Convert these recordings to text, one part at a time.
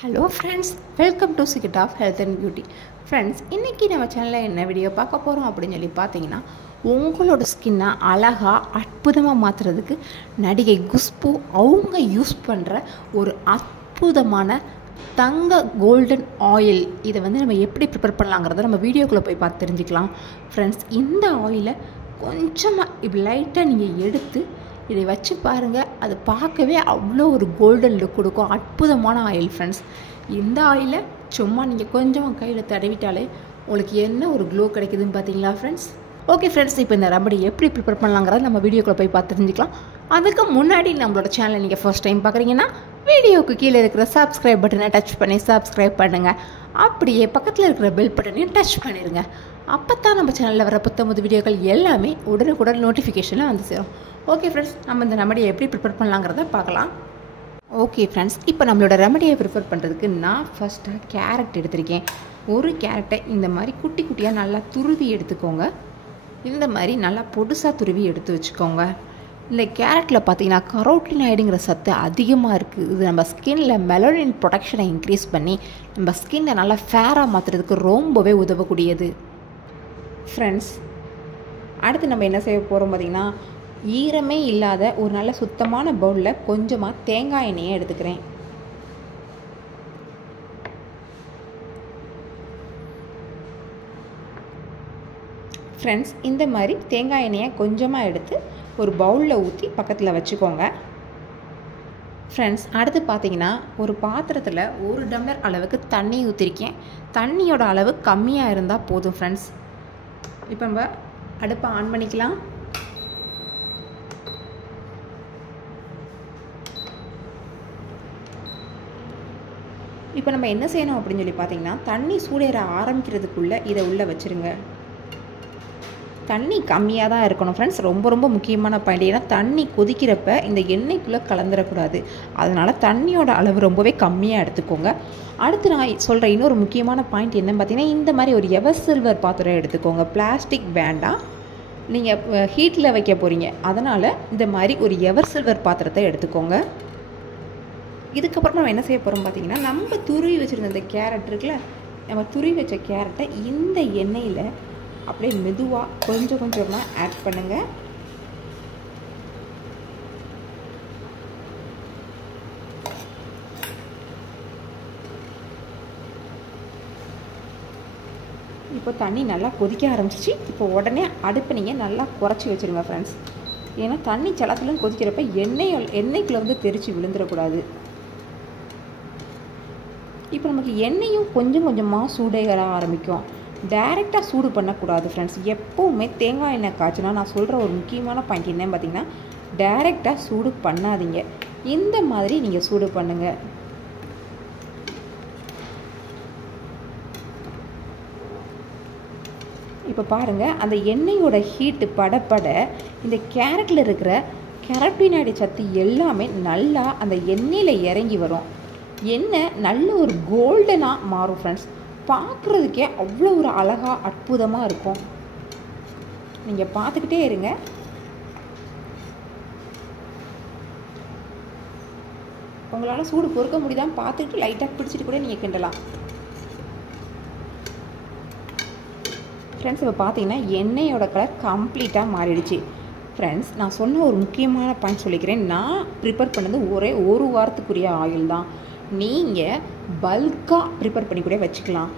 Hello friends, welcome to secret of health and beauty. Friends, இன்றைக்கி நம்ம சேனலில் என்ன வீடியோ பார்க்க போகிறோம் அப்படின்னு சொல்லி பார்த்தீங்கன்னா, உங்களோட ஸ்கின்னை அழகாக அற்புதமாக மாற்றுறதுக்கு நடிகை குஷ்பு அவங்க யூஸ் பண்ணுற ஒரு அற்புதமான தங்க கோல்டன் ஆயில். இதை நம்ம எப்படி ப்ரிப்பேர் பண்ணலாங்கிறத நம்ம வீடியோக்குள்ளே போய் பார்த்து தெரிஞ்சுக்கலாம். ஃப்ரெண்ட்ஸ், இந்த ஆயிலை கொஞ்சமாக இப்படி லைட்டாக நீங்கள் எடுத்து இதை வச்சு பாருங்கள். அது பார்க்கவே அவ்வளோ ஒரு கோல்டன் லுக் கொடுக்கும். அற்புதமான ஆயில் ஃப்ரெண்ட்ஸ். இந்த ஆயிலை சும்மா நீங்கள் கொஞ்சமாக கையில் தடவிட்டாலே உங்களுக்கு என்ன ஒரு க்ளோ கிடைக்குதுன்னு பார்த்தீங்களா ஃப்ரெண்ட்ஸ்? ஓகே ஃப்ரெண்ட்ஸ், இப்போ இந்த ரெமடி எப்படி ப்ரிப்பேர் பண்ணலாங்கிறத நம்ம வீடியோக்குள்ளே போய் பார்த்து தெரிஞ்சுக்கலாம். அதுக்கு முன்னாடி நம்மளோட சேனலை நீங்கள் ஃபர்ஸ்ட் டைம் பார்க்குறீங்கன்னா வீடியோவுக்கு கீழே இருக்கிற சப்ஸ்கிரைப் பட்டனை டச் பண்ணி சப்ஸ்கிரைப் பண்ணுங்கள். அப்படியே பக்கத்தில் இருக்கிற பெல் பட்டனையும் டச் பண்ணிடுங்க. அப்போ தான் நம்ம சேனலில் வர புத்தம்புது வீடியோக்கள் எல்லாமே உடனுக்குடன் நோட்டிஃபிகேஷனில் வந்து சேரும். ஓகே ஃப்ரெண்ட்ஸ், நம்ம இந்த ரெமடியை எப்படி ப்ரிப்பேர் பண்ணலாங்கிறத பார்க்கலாம். ஓகே ஃப்ரெண்ட்ஸ், இப்போ நம்மளோட ரெமடியை ப்ரிப்பேர் பண்ணுறதுக்கு நான் ஃபஸ்ட்டாக கேரட் எடுத்திருக்கேன். ஒரு கேரட்டை இந்த மாதிரி குட்டி குட்டியாக நல்லா துருவி எடுத்துக்கோங்க. இந்த மாதிரி நல்லா பொடுசாக துருவி எடுத்து வச்சுக்கோங்க. இந்த கேரட்டில் பார்த்தீங்கன்னா கரோட்டினாய்டுங்கிற சத்து அதிகமாக இருக்குது. இது நம்ம ஸ்கின்னில் மெலனின் ப்ரொடக்ஷனை இன்க்ரீஸ் பண்ணி நம்ம ஸ்கின்னை நல்லா ஃபேராக மாற்றுறதுக்கு ரொம்பவே உதவக்கூடியது. ஃப்ரெண்ட்ஸ், அடுத்து நம்ம என்ன செய்ய போகிறோம் பார்த்திங்கன்னா, ஈரமே இல்லாத ஒரு நல்ல சுத்தமான பவுலில் கொஞ்சமாக தேங்காய் எண்ணெயை எடுத்துக்கிறேன். ஃப்ரெண்ட்ஸ், இந்த மாதிரி தேங்காய் எண்ணெயை கொஞ்சமாக எடுத்து ஒரு பவுலில் ஊற்றி பக்கத்தில் வச்சுக்கோங்க. ஃப்ரெண்ட்ஸ், அடுத்து பார்த்தீங்கன்னா ஒரு பாத்திரத்தில் 1 டம்ளர் அளவுக்கு தண்ணி ஊற்றிருக்கேன். தண்ணியோட அளவு கம்மியாக இருந்தால் போதும் ஃப்ரெண்ட்ஸ். இப்போ நம்ம அடுப்பை ஆன் பண்ணிக்கலாம். இப்போ நம்ம என்ன செய்யணும் அப்படின்னு சொல்லி பார்த்தீங்கன்னா, தண்ணி சூடேற ஆரம்பிக்கிறதுக்குள்ளே இதை உள்ளே வச்சுருங்க. தண்ணி கம்மியாக தான் இருக்கணும் ஃப்ரெண்ட்ஸ். ரொம்ப முக்கியமான பாயிண்ட். ஏன்னா தண்ணி கொதிக்கிறப்ப இந்த எண்ணெய்க்குள்ளே கலந்துடக்கூடாது. அதனால் தண்ணியோட அளவு ரொம்பவே கம்மியாக எடுத்துக்கோங்க. அடுத்து நான் சொல்கிற இன்னொரு முக்கியமான பாயிண்ட் என்னன்னு பார்த்தீங்கன்னா, இந்த மாதிரி ஒரு எவர் சில்வர் பாத்திரம் எடுத்துக்கோங்க. பிளாஸ்டிக் வேண்டாம், நீங்கள் ஹீட்டில் வைக்க போகிறீங்க. அதனால் இந்த மாதிரி ஒரு எவர் சில்வர் பாத்திரத்தை எடுத்துக்கோங்க. இதுக்கப்புறம் நம்ம என்ன செய்ய போகிறோம் பார்த்தீங்கன்னா, நம்ம துருவி வச்சுருந்த இந்த கேரட் இருக்குல்ல, நம்ம துருவி வச்ச கேரட்டை இந்த எண்ணெயில் அப்படியே மெதுவாக கொஞ்சமாக ஆட் பண்ணுங்கள். இப்போ தண்ணி நல்லா கொதிக்க ஆரம்பிச்சிச்சு. இப்போ உடனே அடுப்பை நீங்கள் நல்லா குறைச்சி வச்சுருங்க ஃப்ரெண்ட்ஸ். ஏன்னா தண்ணி சலத்துலன்னு கொதிக்கிறப்ப எண்ணெய்க்குள்ளே தெரிச்சு விழுந்துடக்கூடாது. இப்போ நமக்கு எண்ணெயும் கொஞ்சமாக சூடேற ஆரம்பிக்கும். டைரெக்டாக சூடு பண்ணக்கூடாது ஃப்ரெண்ட்ஸ். எப்போவுமே தேங்காய் எண்ணெய் காய்ச்சினா நான் சொல்கிற ஒரு முக்கியமான பாயிண்ட் என்னன்னு பார்த்தீங்கன்னா, டைரெக்டாக சூடு பண்ணாதீங்க. இந்த மாதிரி நீங்கள் சூடு பண்ணுங்கள். இப்போ பாருங்கள், அந்த எண்ணெயோட ஹீட்டு படப்பட இந்த கேரட்டில் இருக்கிற கரோட்டினாய்டு சத்து எல்லாமே நல்லா அந்த எண்ணெயில் இறங்கி வரும். எண்ணெய் நல்ல ஒரு கோல்டனாக மாறும் ஃப்ரெண்ட்ஸ். பார்க்குறதுக்கே அவ்வளோ ஒரு அழகாக அற்புதமாக இருக்கும். நீங்கள் பார்த்துக்கிட்டே இருங்க. உங்களால் சூடு பொறுக்க முடியுதான்னு பார்த்துக்கிட்டு லைட்டாக பிடிச்சிட்டு கூட நீங்கள் கிண்டலாம் ஃப்ரெண்ட்ஸ். இப்போ பார்த்தீங்கன்னா எண்ணெயோட கலர் கம்ப்ளீட்டாக மாறிடுச்சு. ஃப்ரெண்ட்ஸ், நான் சொன்ன ஒரு முக்கியமான பாயிண்ட் சொல்லிக்கிறேன். நான் ப்ரிப்பேர் பண்ணது ஒரே 1 வாரத்துக்குரிய ஆயில் தான். நீங்கள் பல்காக ப்ரிப்பேர் பண்ணி கூட வச்சுக்கலாம்.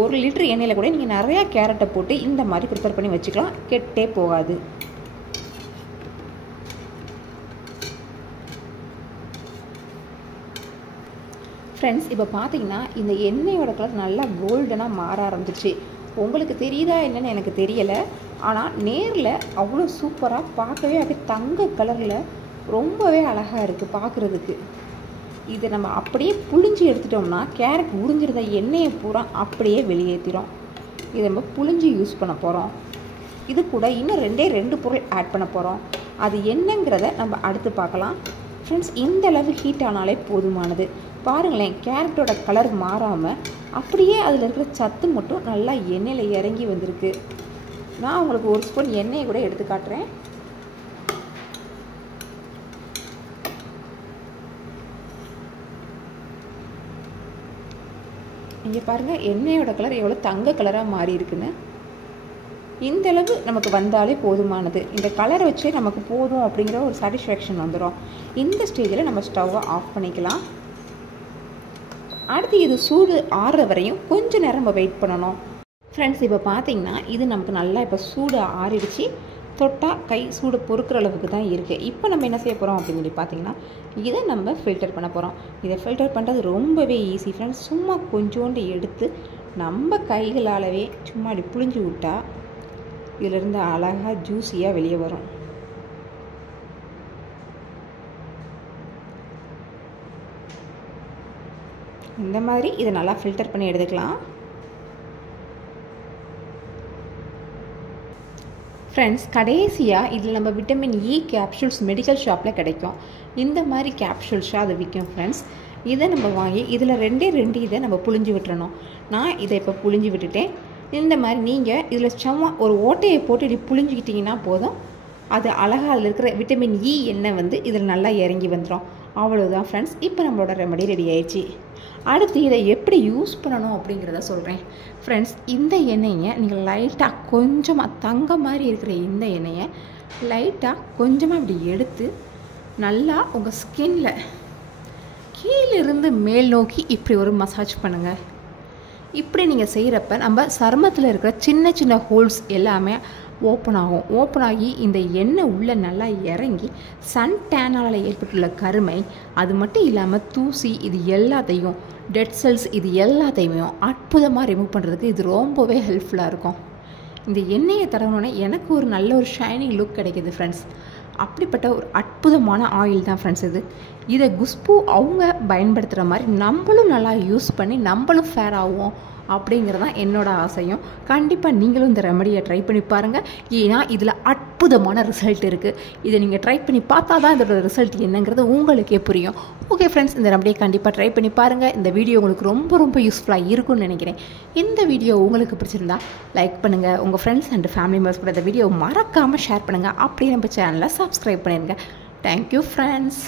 1 லிட்டர் எண்ணெயில் கூட நீங்கள் நிறையா கேரட்டை போட்டு இந்த மாதிரி ப்ரிப்பேர் பண்ணி வச்சுக்கலாம். கெட்டே போகாது. ஃப்ரெண்ட்ஸ், இப்போ பார்த்தீங்கன்னா இந்த எண்ணெயோட கலர் நல்லா கோல்டனாக மாற ஆரம்பிச்சிருச்சு. உங்களுக்கு தெரியுதா என்னன்னு எனக்கு தெரியலை. ஆனால் நேரில் அவ்வளோ சூப்பராக பார்க்கவே அப்படியே தங்க கலரில் ரொம்பவே அழகாக இருக்குது பார்க்குறதுக்கு. இதை நம்ம அப்படியே புழிஞ்சு எடுத்துட்டோம்னா கேரட் உறிஞ்சிருந்த எண்ணெயை பூரா அப்படியே வெளியேற்றிடும். இதை நம்ம புழிஞ்சு யூஸ் பண்ண போகிறோம். இது கூட இன்னும் 2 பொருள் ஆட் பண்ண போகிறோம். அது என்னங்கிறத நம்ம அடுத்து பார்க்கலாம். ஃப்ரெண்ட்ஸ், இந்த அளவு ஹீட் ஆனாலே போதுமானது. பாருங்களேன், கேரட்டோட கலர் மாறாமல் அப்படியே அதில் இருக்கிற சத்து மட்டும் நல்லா எண்ணெயில் இறங்கி வந்திருக்கு. நான் உங்களுக்கு 1 ஸ்பூன் எண்ணெயை கூட எடுத்து காட்டுறேன். இங்கே பாருங்கள் எண்ணெயோட கலர் எவ்வளோ தங்க கலராக மாறி இருக்குன்னு. இந்தளவு நமக்கு வந்தாலே போதுமானது. இந்த கலரை வச்சே நமக்கு போதும் அப்படிங்கிற ஒரு சாட்டிஸ்ஃபேக்ஷன் வந்துடும். இந்த ஸ்டேஜில் நம்ம ஸ்டவ்வை ஆஃப் பண்ணிக்கலாம். அடுத்து இது சூடு ஆறுற வரையும் கொஞ்சம் நேரம் நம்ம வெயிட் பண்ணணும். ஃப்ரெண்ட்ஸ், இப்போ பார்த்தீங்கன்னா இது நமக்கு நல்லா இப்போ சூடு ஆறிடுச்சு. தொட்டால் கை சூடு பொறுக்கிற அளவுக்கு தான் இருக்குது. இப்போ நம்ம என்ன செய்ய போகிறோம் அப்படின்னு சொல்லி பார்த்தீங்கன்னா இதை நம்ம ஃபில்டர் பண்ண போகிறோம். இதை ஃபில்டர் பண்ணுறது ரொம்பவே ஈஸி ஃப்ரெண்ட்ஸ். சும்மா கொஞ்சோண்டு எடுத்து நம்ம கைகளாலவே சும்மா அப்படி புழிஞ்சு விட்டால் இதிலிருந்து அழகாக ஜூஸியாக வெளியே வரும். இந்த மாதிரி இதை நல்லா ஃபில்டர் பண்ணி எடுத்துக்கலாம். ஃப்ரெண்ட்ஸ், கடைசியாக இதில் நம்ம விட்டமின் இ கேப்சூல்ஸ் மெடிக்கல் ஷாப்பில் கிடைக்கும். இந்த மாதிரி கேப்சூல்ஸாக அது விற்கும் ஃப்ரெண்ட்ஸ். இதை நம்ம வாங்கி இதில் 2 இதை நம்ம புழிஞ்சு விட்டுறணும். நான் இதை இப்போ புழிஞ்சு விட்டுட்டேன். இந்த மாதிரி நீங்கள் இதில் சும்மா ஒரு ஓட்டையை போட்டு இப்படி புழிஞ்சிக்கிட்டிங்கன்னா போதும். அது அழகாக அதில் இருக்கிற விட்டமின் இ எண்ணெய் வந்து இதில் நல்லா இறங்கி வந்துடும். அவ்வளோதான் ஃப்ரெண்ட்ஸ். இப்போ நம்மளோட ரெமடி ரெடி ஆயிடுச்சு. அடுத்து இதை எப்படி யூஸ் பண்ணணும் அப்படிங்கிறத சொல்கிறேன். ஃப்ரெண்ட்ஸ், இந்த எண்ணெயை நீங்கள் லைட்டாக கொஞ்சமாக தங்க மாதிரி இருக்கிற இந்த எண்ணெயை லைட்டாக கொஞ்சமாக இப்படி எடுத்து நல்லா உங்கள் ஸ்கின்ல கீழிருந்து மேல் நோக்கி இப்படி ஒரு மசாஜ் பண்ணுங்கள். இப்படி நீங்கள் செய்கிறப்ப நம்ம சருமத்தில் இருக்கிற சின்ன சின்ன ஹோல்ஸ் எல்லாமே ஓப்பன் ஆகும். ஓப்பன் ஆகி இந்த எண்ணெய் உள்ளே நல்லா இறங்கி சன் டேனால் ஏற்பட்டுள்ள கருமை, அது மட்டும் இல்லாமல் தூசி, இது எல்லாத்தையும் டெட் செல்ஸ் இது எல்லாத்தையுமே அற்புதமாக ரிமூவ் பண்ணுறதுக்கு இது ரொம்பவே ஹெல்ப்ஃபுல்லாக இருக்கும். இந்த எண்ணெயை தடவினோடனே எனக்கு ஒரு நல்ல ஒரு ஷைனிங் லுக் கிடைக்கிது ஃப்ரெண்ட்ஸ். அப்படிப்பட்ட ஒரு அற்புதமான ஆயில் தான் ஃப்ரெண்ட்ஸ் இது. இதை குஷ்பு அவங்க பயன்படுத்துகிற மாதிரி நம்மளும் நல்லா யூஸ் பண்ணி நம்மளும் ஃபேர் ஆகும் அப்படிங்கிறது தான் என்னோடய ஆசையும். கண்டிப்பாக நீங்களும் இந்த ரெமடியை ட்ரை பண்ணி பாருங்கள். ஏன்னா இதில் அற்புதமான ரிசல்ட் இருக்குது. இதை நீங்கள் ட்ரை பண்ணி பார்த்தா தான் இதோட ரிசல்ட் என்னங்கிறது உங்களுக்கே புரியும். ஓகே ஃப்ரெண்ட்ஸ், இந்த ரெமடியை கண்டிப்பாக ட்ரை பண்ணி பாருங்கள். இந்த வீடியோ உங்களுக்கு ரொம்ப யூஸ்ஃபுல்லாக இருக்கும்னு நினைக்கிறேன். இந்த வீடியோ உங்களுக்கு பிடிச்சிருந்தா லைக் பண்ணுங்கள். உங்கள் ஃப்ரெண்ட்ஸ் அண்ட் ஃபேமிலி மெம்பர்ஸ் கூட இந்த வீடியோ மறக்காமல் ஷேர் பண்ணுங்கள். அப்படியே நம்ம சேனலை சப்ஸ்கிரைப் பண்ணிடுங்க. Thank you friends.